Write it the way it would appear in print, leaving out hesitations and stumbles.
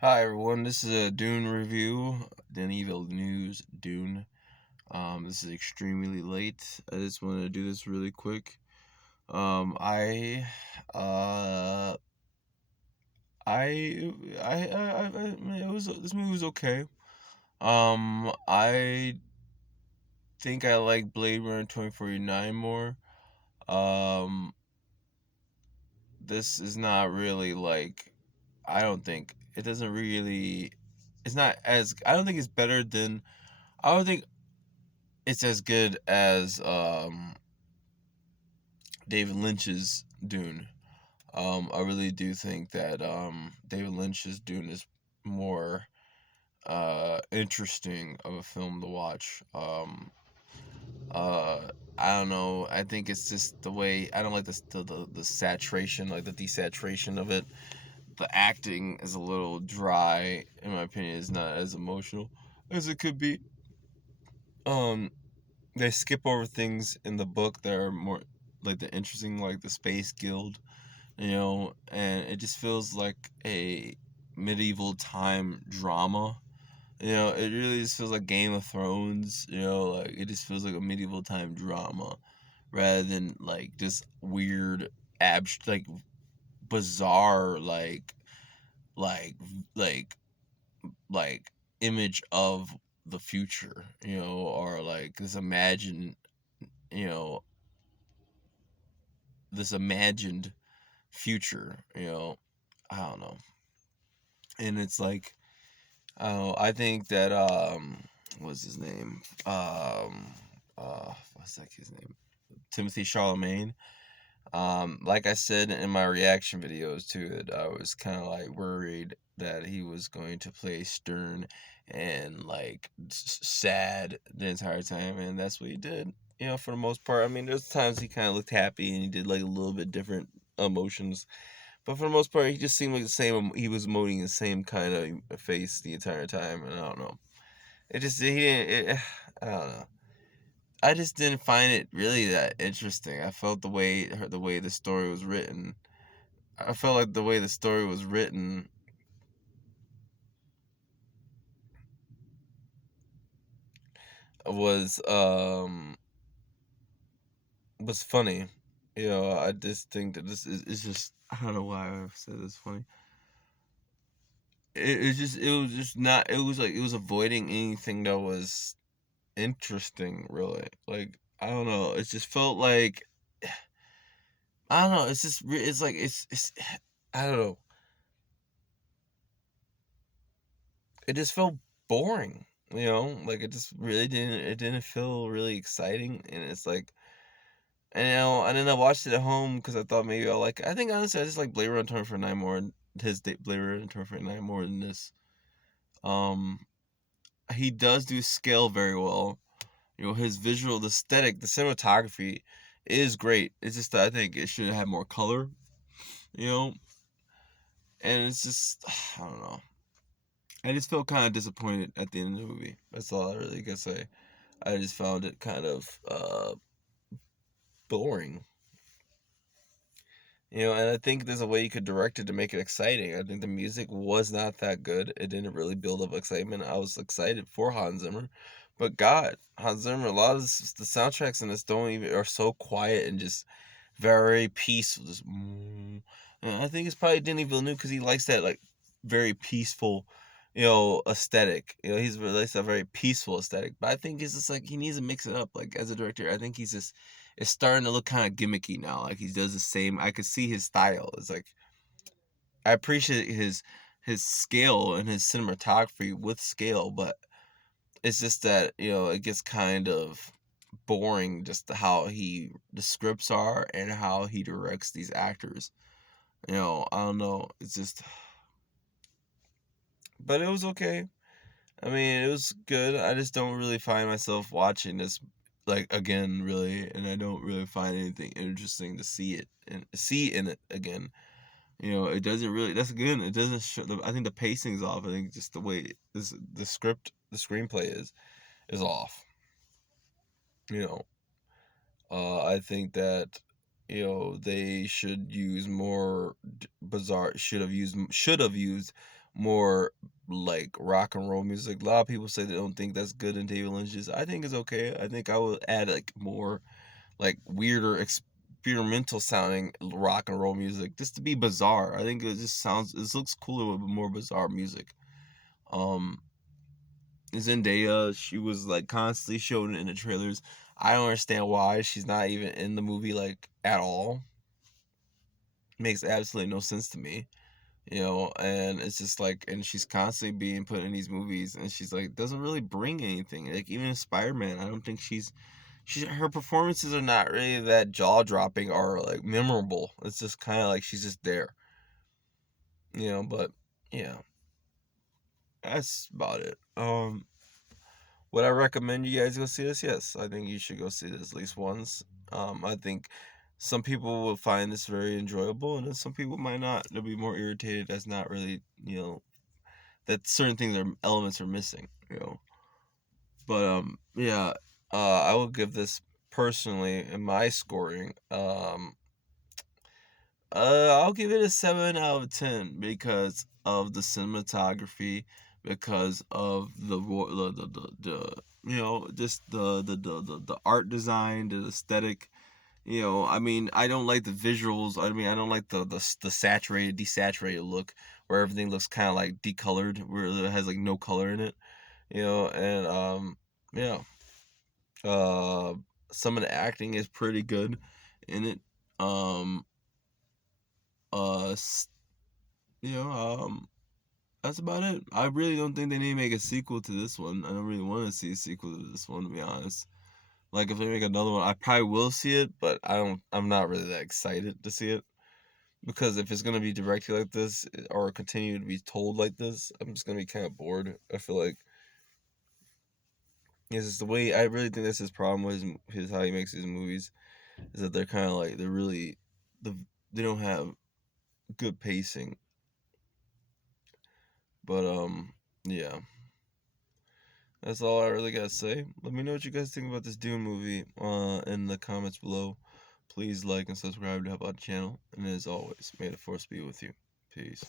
Hi everyone, this is a Dune review. Denis Villeneuve's Dune. This is extremely late. I just want to do this really quick. Uh, it was this movie was okay. I think I like Blade Runner 2049 more. Um, this is not really like I don't think it doesn't really. It's not as I don't think it's better than I don't think it's as good as David Lynch's Dune. I really do think that David Lynch's Dune is more interesting of a film to watch. I don't know. I think it's just the way I don't like the saturation, like the desaturation of it. The acting is a little dry, in my opinion. It's not as emotional as it could be. Um, they skip over things in the book that are more like the interesting, like the Space Guild, and it just feels like a medieval time drama. It really just feels like Game of Thrones. Like it just feels like a medieval time drama rather than like just weird, like bizarre, like, like, like image of the future. Or like you know, this imagined future. I don't know, and it's like, oh, I think that what's his name? What's like his name? Timothy Charlemagne. Like I said in my reaction videos to it, I was kind of like worried that he was going to play stern and like sad the entire time, and that's what he did. For the most part. I mean, there's times he kind of looked happy and he did like a little bit different emotions, but for the most part, he just seemed like the same. He was emoting the same kind of face the entire time, and I don't know. It just he didn't. I don't know. I just didn't find it really that interesting. I felt the way the story was written. I felt like the way the story was written was was funny. I just think that this is it's just I don't know why I said it's funny. It was just not it was avoiding anything that was interesting, really. Like, I don't know, it just felt like I don't know, it's just it's like it's I don't know. It just felt boring, like it didn't feel really exciting, and it's like, and then I watched it at home because I thought maybe I'll like it. I think honestly I just like Blade Runner 2049 more and Blade Runner 2049 more than this. Um he does do scale very well. His visual, the aesthetic, the cinematography is great. It's just that I think it should have more color, you know, and it's just I don't know. I just felt kind of disappointed at the end of the movie. That's all I really can say. I just found it kind of boring, and I think there's a way you could direct it to make it exciting. I think the music was not that good. It didn't really build up excitement. I was excited for Hans Zimmer, but God, Hans Zimmer, a lot of the soundtracks in this don't even are so quiet and just very peaceful. Just, and I think it's probably Denis Villeneuve because he likes that like very peaceful, aesthetic. He's likes a very peaceful aesthetic. But I think it's just like he needs to mix it up. Like as a director, I think he's just it's starting to look kind of gimmicky now. Like he does the same. I could see his style. It's like I appreciate his scale and his cinematography with scale, but it's just that it gets kind of boring just how the scripts are and how he directs these actors. I don't know. It's just, but it was okay. I mean, it was good. I just don't really find myself watching this like again, really, and I don't really find anything interesting to see it and see in it again. It doesn't really. That's again. It doesn't. I think the pacing's off. I think just the way the script, the screenplay is off. You know, I think that they should use more bizarre. Should have used more like rock and roll music. A lot of people say they don't think that's good in David Lynch's. I think it's okay. I think I would add like more like weirder experimental sounding rock and roll music just to be bizarre. I think it looks cooler with more bizarre music. Um Zendaya, she was like constantly shown in the trailers. I don't understand why she's not even in the movie like at all. Makes absolutely no sense to me, and it's just like, and she's constantly being put in these movies, and she's like doesn't really bring anything. Like even in Spider-Man, I don't think her performances are not really that jaw-dropping or like memorable. It's just kind of like she's just there, but yeah, that's about it. Would I recommend you guys go see this? Yes, I think you should go see this at least once. I think some people will find this very enjoyable, and then some people might not. They'll be more irritated. That's not really, that certain things are elements are missing. But yeah, I will give this personally in my scoring. I'll give it a 7 out of 10 because of the cinematography, because of just the art design, the aesthetic. I mean, I don't like the visuals. I mean, I don't like the saturated, desaturated look where everything looks kind of like decolored, where it has like no color in it. And yeah, uh, some of the acting is pretty good in it. Um, uh, you know, um, that's about it. I really don't think they need to make a sequel to this one. I don't really want to see a sequel to this one, to be honest. Like if they make another one, I probably will see it, but I'm not really that excited to see it because if it's gonna be directed like this or continue to be told like this, I'm just gonna be kind of bored. I feel like this is the way. I really think that's his problem with his how he makes his movies is that they're kind of like they're really the they don't have good pacing. But yeah. That's all I really gotta say. Let me know what you guys think about this Dune movie in the comments below. Please like and subscribe to help out the channel. And as always, may the force be with you. Peace.